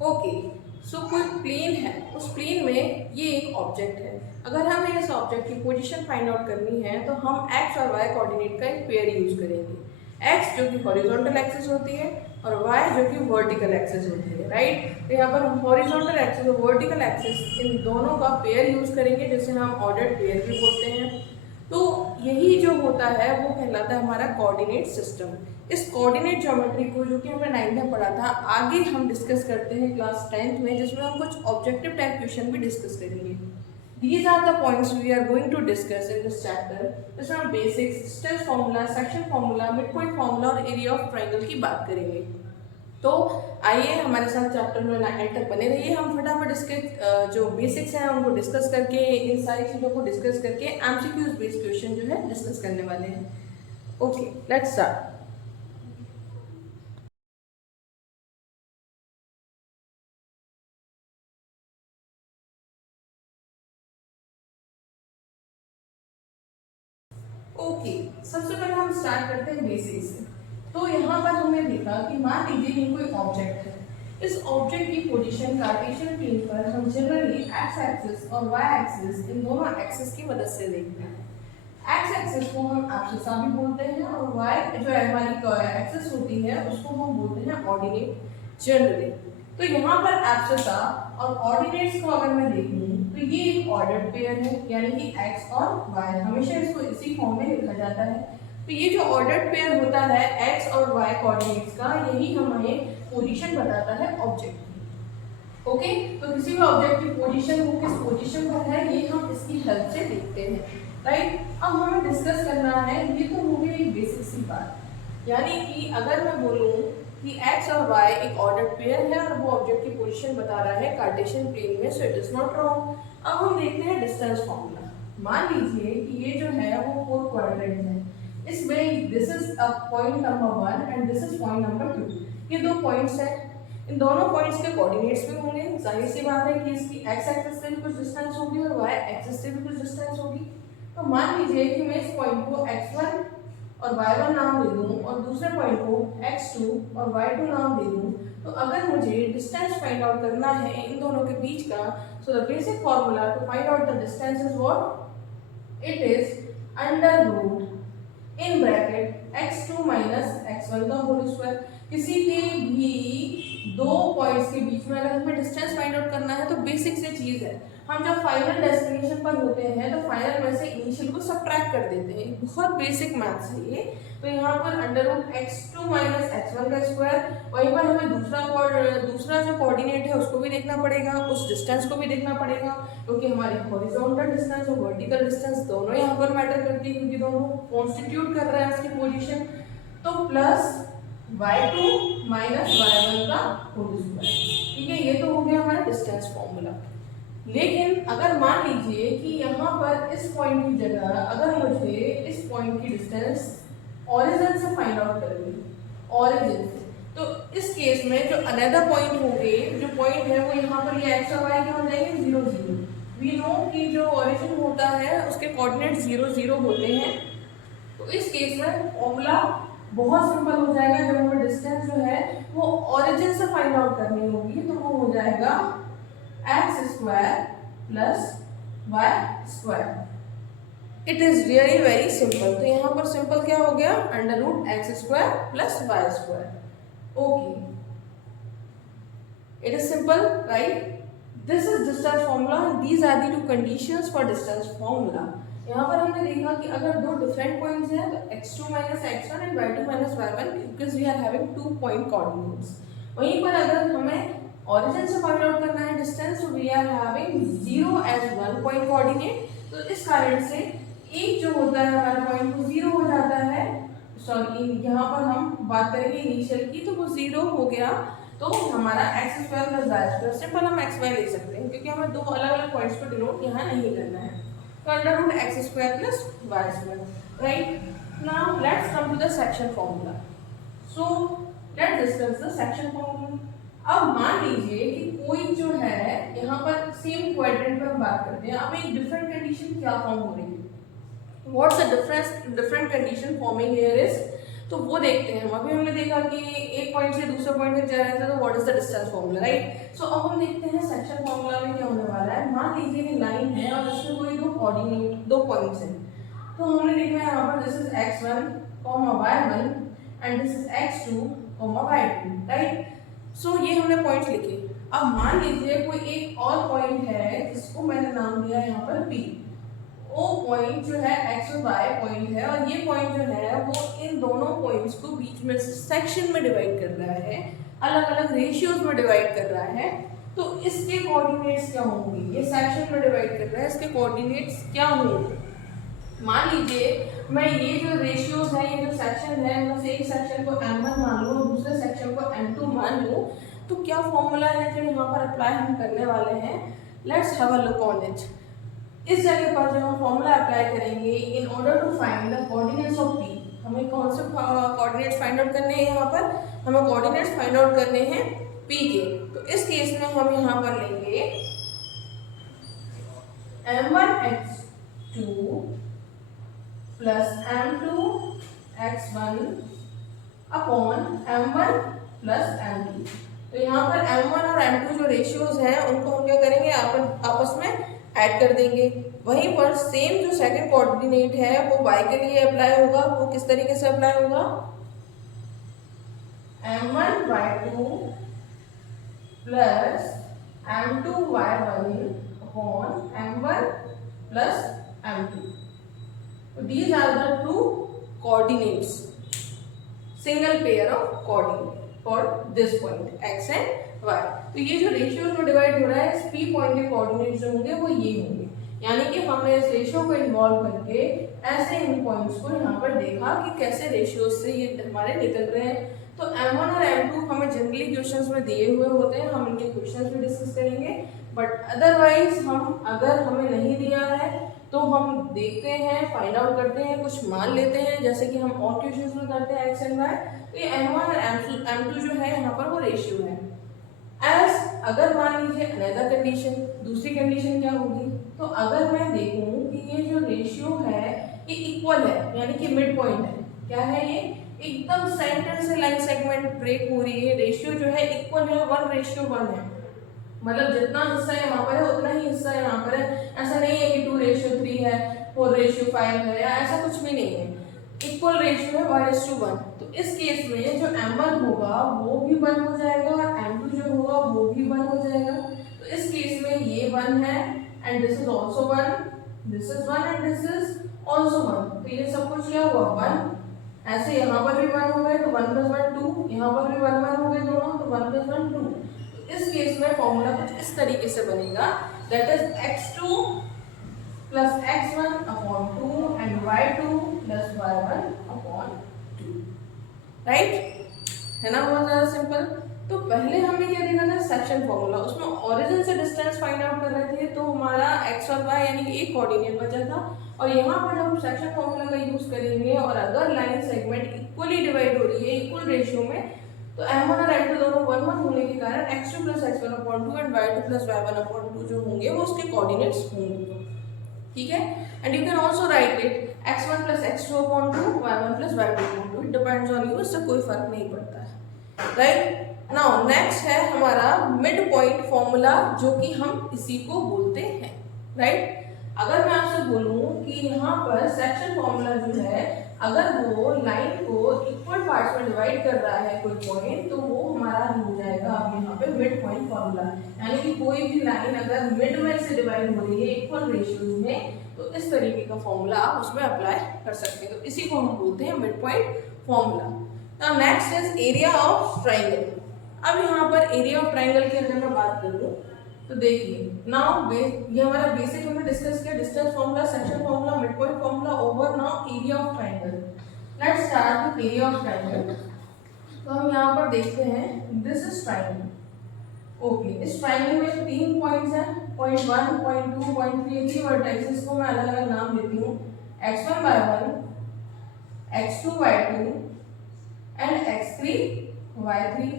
Okay, सो कोई plane है, उस प्लेन में ये एक ऑब्जेक्ट है। अगर हमें इस ऑब्जेक्ट की पोजीशन फाइंड आउट करनी है तो हम एक्स और वाई कोऑर्डिनेट का एक पेयर यूज करेंगे। एक्स जो कि हॉरिजॉन्टल एक्सिस होती है और वाई जो कि वर्टिकल एक्सिस होती है, राइट। तो यहाँ पर हम हॉरिजॉन्टल एक्सिस और वर्टिकल एक्सिस इन दोनों का पेयर यूज करेंगे, जिसे हम ऑर्डर्ड पेयर भी बोलते हैं। तो यही जो होता है वो कहलाता है हमारा कोऑर्डिनेट सिस्टम। इस कोऑर्डिनेट ज्योमेट्री को, जो कि हमने 9th में पढ़ा था, आगे हम डिस्कस करते हैं क्लास 10th में, जिसमें हम कुछ ऑब्जेक्टिव टाइप क्वेश्चन भी डिस्कस करेंगे। These are the points we are going to discuss in this chapter, जिसमें हम basics, distance formula, section formula, mid point formula और एरिया ऑफ ट्राइंगल की बात करेंगे। तो आइए हमारे साथ चैप्टर में एंड तक बने रहिए। हम फटाफट इसके जो बेसिक्स हैं उनको डिस्कस करके, इन सारी चीज़ों को डिस्कस करके एमसीक्यूज बेस्ड क्वेश्चन जो है डिस्कस करने वाले हैं। Okay, let's start. ओके, सबसे पहले हम स्टार्ट करते हैं बेसिक से। तो यहाँ पर हमने देखा कि मान लीजिए ये कोई ऑब्जेक्ट है। इस ऑब्जेक्ट की पोजीशन कार्टेशियन प्लेन पर हम जनरली एक्स एक्सिस और वाई एक्सिस, इन दोनों एक्सिस की मदद से देखते हैं। एक्स एक्सिस को हम एब्सिसा भी बोलते हैं और वाई जो हमारी एक्सिस होती है उसको हम बोलते हैं ऑर्डिनेट जनरली। तो यहाँ पर एब्सिसा और ऑर्डिनेट्स को अगर मैं देखूँ तो ये एक ऑर्डर्ड पेयर है, यानी कि एक्स और वाई, हमेशा इसको इसी फॉर्म में लिखा जाता है। तो ये जो ऑर्डर्ड पेयर होता है एक्स और वाई कोऑर्डिनेट्स का, यही हमें पोजीशन बताता है ऑब्जेक्ट की। ओके, तो किसी भी ऑब्जेक्ट की पोजीशन वो किस पोजीशन पर है ये हम इसकी हेल्प से देखते हैं, राइट। अब हमें डिस्कस करना है, ये तो हो गई एक बेसिक सी बात, यानी कि अगर मैं बोलूँ कि x और y एक ऑर्डर्ड पेयर है और वो ऑब्जेक्ट की पोजीशन बता रहा है कार्टेशियन प्लेन में, so it is not wrong. अब हम देखते हैं डिस्टेंस फॉर्मूला। मान लीजिए कि ये जो है वो 4 क्वाड्रेंट है, इसमें this is a point number 1 and this is point number 2। ये दो पॉइंट्स हैं, इन दोनों पॉइंट्स के कोऑर्डिनेट्स भी होंगे। जाहिर सी बात है कि इसकी x एक्सिस से भी कुछ डिस्टेंस होगी और y एक्सिस से भी कुछ डिस्टेंस होगी। तो मान लीजिए कि मैं इस पॉइंट को x1 और y1 नाम दे दूं और दूसरे पॉइंट को x2 और y2 नाम दे दूं। तो अगर मुझे डिस्टेंस फाइंड आउट करना है इन दोनों के बीच का, so the basic formula to find out the distance is what? It is under root in bracket x2 minus x1 का होल स्क्वायर। किसी के भी दो पॉइंट्स के बीच में अगर हमें डिस्टेंस फाइंड आउट करना है तो बेसिक से चीज है, हम जब फाइनल डेस्टिनेशन पर होते हैं तो फाइनल में से इनिशियल को सब्ट्रैक्ट कर देते हैं। बहुत बेसिक मैथ्स है ये। तो यहाँ पर under root x2 minus x1 का स्क्वायर, वहीं पर हमें दूसरा जो कोऑर्डिनेट है उसको भी देखना पड़ेगा, उस डिस्टेंस को भी देखना पड़ेगा, क्योंकि हमारी हॉरिजॉन्टल डिस्टेंस और वर्टिकल डिस्टेंस दोनों यहाँ पर मैटर करती है, क्योंकि दोनों कॉन्स्टिट्यूट कर रहे हैं उसकी पोजिशन। तो प्लस y2 माइनस y1 का होल स्क्वायर। ठीक है, ये तो हो गया हमारा डिस्टेंस फॉर्मूला। लेकिन अगर मान लीजिए कि यहाँ पर इस पॉइंट की जगह अगर मुझे इस पॉइंट की डिस्टेंस ओरिजिन से फाइंड आउट करनी, ओरिजिन से, तो इस केस में जो अनदर पॉइंट होंगे, जो पॉइंट है वो यहाँ पर ये एक्स और वाई के हो जाएंगे 0 0। वी नो कि जो ओरिजिन होता है उसके कोऑर्डिनेट 0 0 होते हैं। तो इस केस में फॉर्मूला बहुत सिंपल हो जाएगा। जब हमें डिस्टेंस जो है वो ओरिजिन से फाइंड आउट करनी होगी तो वो हो जाएगा X square plus Y square. It is really very simple. तो यहाँ पर सिंपल क्या हो गया? Under root X square plus Y square. Okay, it is simple, right. This is distance formula, these are the two conditions for distance formula. यहाँ पर हमने देखा कि अगर दो डिफरेंट पॉइंट्स हैं तो x2 minus x1 and y2 minus y1, because we are having 2 point coordinates. वहीं पर अगर हमें ऑरिजिन से फाइंड आउट करना है डिस्टेंस, तो we are having 0 as 1 point coordinate. तो इस कारण से एक जो होता है हमारा पॉइंट वो 0 हो जाता है। सॉरी, यहाँ पर हम बात करेंगे इनिशियल की, तो वो 0 हो गया। तो हमारा X square plus Y square, simple हम एक्स वाई ले सकते हैं क्योंकि हमें दो अलग अलग पॉइंट्स को डिनोट यहाँ नहीं करना है। तो under root X square plus Y square, right. Now let's come to the section formula. So let's discuss the section formula. अब मान लीजिए कि कोई जो है यहाँ पर सेम क्वाड्रेंट पर हम बात करते हैं। अब एक डिफरेंट कंडीशन क्या फॉर्म हो रही है? What's the different condition forming here is, तो वो देखते हैं हम। अभी हमने देखा कि एक पॉइंट से दूसरे पॉइंट तक जा रहे थे, तो what is the distance formula, right. So अब हम देखते हैं सेक्शन फॉर्मूला में क्या होने वाला है। मान लीजिए कि लाइन है और इसमें कोई दो पॉइंट्स हैं, तो हमने लिखा है यहाँ पर this is x1, y1 and this is x2, y2, right. So ये हमने पॉइंट्स लिखे। अब मान लीजिए कोई एक और पॉइंट है जिसको मैंने नाम दिया यहाँ पर P। वो पॉइंट जो है x और y पॉइंट है, और ये पॉइंट जो है वो इन दोनों पॉइंट्स को बीच में सेक्शन में डिवाइड कर रहा है, अलग अलग रेशियोज में डिवाइड कर रहा है। तो इसके कोऑर्डिनेट्स क्या होंगे, ये सेक्शन में डिवाइड कर रहा है, इसके कोऑर्डिनेट्स क्या होंगे। मान लीजिए मैं ये जो रेशियोज है, ये जो सेक्शन है, मैं से एक सेक्शन को m1 मान लूँ और दूसरे सेक्शन को m2 मान लूँ, तो क्या फॉर्मूला है जो यहाँ पर अप्लाई हम करने वाले हैं। Let's have a look on it. इस जगह पर जब हम फॉर्मूला अप्लाई करेंगे in order to find the coordinates of P, हमें कौन से कोऑर्डिनेट्स फाइंड आउट करने हैं। यहाँ पर हमें कोऑर्डिनेट्स फाइंड आउट करने हैं P के। तो इस केस में हम यहाँ पर लेंगे m1x2 plus m2 x1 upon m1 plus m2। तो यहाँ पर m1 और m2 जो रेशियोज हैं उनको हम क्या करेंगे, आपस में ऐड कर देंगे। वहीं पर सेम जो सेकंड कोऑर्डिनेट है वो y के लिए अप्लाई होगा। वो किस तरीके से अप्लाई होगा, m1 y2 plus m2 y1 upon m1 plus m2। So these are the two coordinates, single pair of coordinate for this point x and y। तो ये जो रेशियो में डिवाइड हो रहा है, इस p पॉइंट के कोऑर्डिनेट्स जो होंगे वो ये होंगे। यानी कि हमने इस रेशियो को इन्वॉल्व करके ऐसे इन पॉइंट्स को यहाँ पर देखा कि कैसे रेशियो से ये हमारे निकल रहे हैं। तो m1 और m2 हमें जनरली क्वेश्चंस में दिए हुए होते हैं, हम इनके क्वेश्चंस भी डिस्कस करेंगे। बट अदरवाइज हम अगर हमें नहीं दिया है तो हम देखते हैं, फाइंड आउट करते हैं, कुछ मान लेते हैं, जैसे कि हम और क्वेश्चंस में करते हैं x एंड y। तो ये m1 और m2 जो है यहाँ पर वो रेशियो है। एज अगर मान लीजिए अनदर कंडीशन, दूसरी कंडीशन क्या होगी, तो अगर मैं देखूं कि ये जो रेशियो है ये इक्वल है, यानी कि मिड पॉइंट है। क्या है ये, एकदम सेंटर से लाइन सेगमेंट ब्रेक हो रही है, रेशियो जो है इक्वल है, 1:1 है। मतलब जितना हिस्सा यहाँ पर है उतना ही हिस्सा यहाँ पर है। ऐसा नहीं है कि 2:3 है, 4:5 है, या ऐसा कुछ भी नहीं है। इक्वल रेशियो है 1:1। तो इस केस में जो m1 होगा वो भी 1 हो जाएगा और m2 जो होगा वो भी 1 हो जाएगा। तो इस केस में ये 1 है and this is also 1, this is 1 and this is also 1। तो ये सब कुछ क्या हुआ, 1। ऐसे यहाँ पर भी 1 हो गए तो 1 + 1 2, यहाँ पर भी 1 1 हो गए दोनों, तो 1 + 1 2। इस केस में फॉर्मूला कुछ इस तरीके से बनेगा, that is x2 plus x1 upon 2 and y2 plus y1 upon 2, right. है ना, बहुत ज्यादा सिंपल। तो पहले हमने क्या देखा था, सेक्शन फॉर्मूला, उसमें ओरिजिन से डिस्टेंस फाइंड आउट कर रहे थे, तो हमारा x और y यानी कि एक कोऑर्डिनेट बचा था। और यहाँ पर हम सेक्शन फॉर्मूला का यूज करेंगे, और अगर लाइन सेगमेंट इक्वली डिवाइड हो रही है इक्वल रेशियो में, तो m1 और m2 दोनों 1 1 होने के कारण x2 plus x1 upon 2 and y2 plus y1 upon 2 जो होंगे वो उसके कोऑर्डिनेट्स होंगे। ठीक है, and you can also right it x1 plus x2 upon 2, y1 plus y2 upon 2, it depends on you, इससे कोई फर्क नहीं पड़ता है, राइट। नाउ नेक्स्ट है हमारा मिड पॉइंट फॉर्मूला, जो कि हम इसी को बोलते हैं, राइट। अगर मैं आपसे बोलूं कि यहाँ पर सेक्शन फॉर्मूला जो है, अगर वो लाइन को इक्वल पार्ट्स में डिवाइड कर रहा है कोई पॉइंट, तो वो हमारा हो जाएगा अब यहाँ पे मिड पॉइंट फॉर्मूला। यानी कि कोई भी लाइन अगर मिड में से डिवाइड हो रही है इक्वल रेशियोज में, तो इस तरीके का फॉर्मूला आप उसमें अप्लाई कर सकते हैं। तो इसी को हम बोलते हैं mid point formula. Now next is area of triangle. अब यहाँ पर एरिया ऑफ ट्राइंगल की अगर मैं बात करूँ तो देखिए, नाउ ये हमारा बेसिक हमने डिस्कस किया, distance formula, section formula, mid point formula. Over now area of triangle. Let's start with area of triangle. तो हम यहाँ पर देखते हैं, दिस इज ट्राइंगल। ओके, इस ट्राइंगल में 3 पॉइंट्स हैं, पॉइंट 1, पॉइंट 2, पॉइंट 3। 3 वर्टाइसेस को मैं अलग अलग नाम देती हूँ, x1 y1, x2 y2 and x3 y3,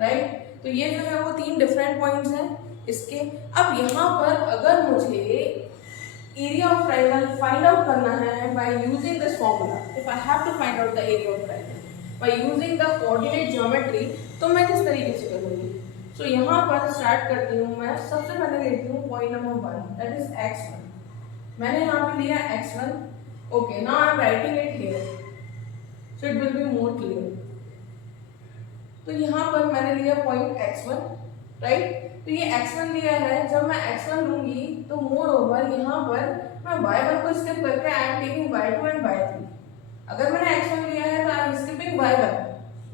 right. तो ये जो है वो 3 डिफरेंट पॉइंट्स हैं इसके। अब यहाँ पर अगर मुझे area of triangle find out करना है by using this formula, if I have to find out the area of triangle, by using the coordinate geometry, तो मैं किस तरीके से करूँगी। सो यहाँ पर स्टार्ट करती हूँ मैं, सबसे पहले लेती हूँ point number 1 that is x1। मैंने यहाँ पे लिया x1। Okay, now I am writing it here so it will be more clear. तो यहाँ पर मैंने लिया पॉइंट x1, राइट। तो ये x1 लिया है, जब मैं x1 लूंगी तो मोर ओवर यहाँ पर मैं y1 को स्किप करके I am taking y2 and y3। अगर मैंने x1 लिया है तो आई एम स्किपिंग y1,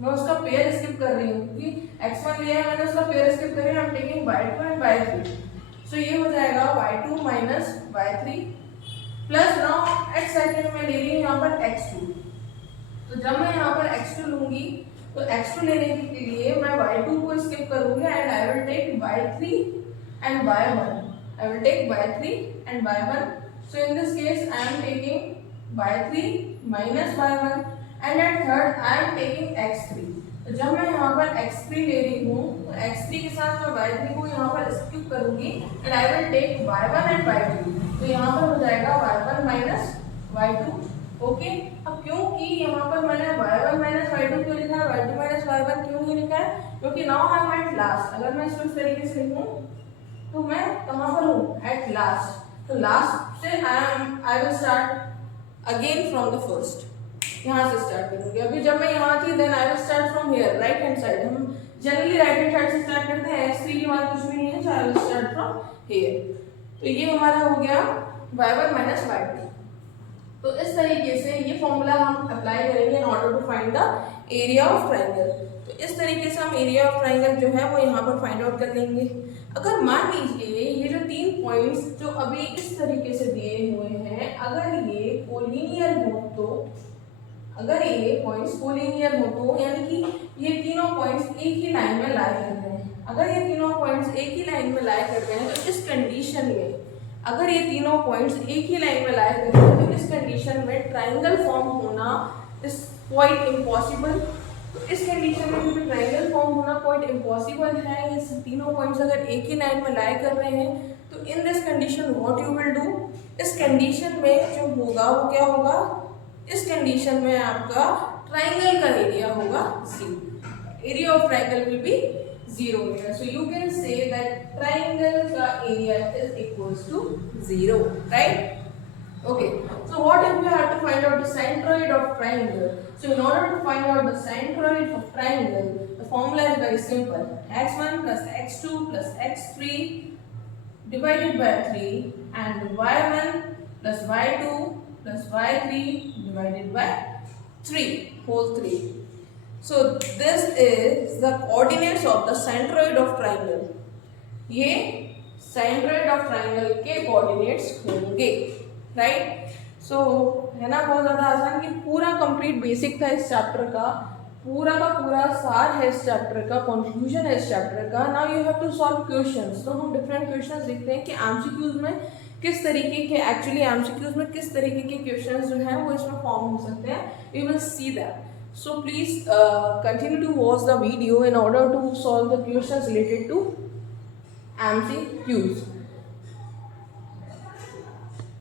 मैं उसका पेयर स्किप कर रही हूँ, क्योंकि x1 लिया है मैंने उसका पेयर स्किप कर रही हूँ, I am taking y2 and y3। सो ये हो जाएगा y2 minus y3 plus now x second में ले रही हूँ यहाँ पर x2। तो जब मैं यहाँ पर x2 लूंगी तो x2 लेने के लिए मैं y2 को स्किप करूंगी and I will take y3 and y1। I will take y3 and y1. So in this case I am taking y3 minus y1 and at third I am taking x3। तो जब मैं यहाँ पर x3 ले रही हूँ तो x3 के साथ मैं y3 को यहाँ पर स्किप करूंगी and I will take y1 and y2। तो यहाँ पर हो जाएगा y1 माइनस y2। ओके, अब क्योंकि यहाँ पर मैंने y1 माइनस y2 क्यों लिखा है, y2 माइनस y1 क्यों नहीं लिखा है, क्योंकि now I am at last. अगर मैं इसको इस तरीके से लिखूं तो मैं कहाँ पर हूँ, एट लास्ट। तो लास्ट से I will start again from the first, यहाँ से स्टार्ट करूंगी। अभी जब मैं यहाँ थी then I will start from here, right hand side. हम जनरली राइट हैंड साइड से स्टार्ट करते हैं, x3 के बाद कुछ भी नहीं है, so I will start from here. तो ये हमारा हो गया y1 माइनस y2। तो इस तरीके से ये फॉर्मूला हम अप्लाई करेंगे in order to find the area of triangle. तो इस तरीके से हम एरिया ऑफ ट्राइंगल जो है वो यहाँ पर फाइंड आउट कर लेंगे। अगर मान लीजिए ये जो 3 पॉइंट्स जो अभी इस तरीके से दिए हुए हैं, अगर ये कोलिनियर हो तो, अगर ये पॉइंट्स कोलिनियर हो तो यानी कि ये तीनों पॉइंट्स एक ही लाइन में लाई कर रहे हैं। अगर ये तीनों पॉइंट्स एक ही लाइन में लाई कर रहे हैं तो इस कंडीशन में, अगर ये तीनों पॉइंट्स एक ही लाइन में लाई कर रहे हैं तो इस कंडीशन में ट्राइंगल फॉर्म होना इज क्वाइट इम्पॉसिबल। तो इस कंडीशन में क्योंकि ट्राइंगल फॉर्म होना क्वाइट इम्पॉसिबल है, ये तीनों पॉइंट्स अगर एक ही लाइन में लाई कर रहे हैं, तो in this condition what you will do, इस कंडीशन में जो होगा वो क्या होगा, इस कंडीशन में आपका ट्राइंगल का एरिया होगा 0। Area of triangle will be 0 here. So you can say that triangle का area is equals to 0, right? Okay. So what if we have to find out the centroid of triangle? So in order to find out the centroid of triangle, the formula is very simple: x1 plus x2 plus x3 divided by 3 and y1 plus y2 plus y3 divided by 3 whole 3. So this is the coordinates of the centroid of triangle. ये centroid of triangle के coordinates होंगे, right? So है ना बहुत ज़्यादा आसान कि पूरा complete basic था इस चैप्टर का पूरा सार है इस चैप्टर का, कंक्लूजन है इस चैप्टर का। Now you have to solve questions। तो हम different questions देखते हैं कि MCQs में किस तरीके के, actually MCQs में किस तरीके के questions जो हैं वो इसमें फॉर्म हो सकते हैं। We will see that. So please continue to watch the video in order to solve the questions related to MCQs.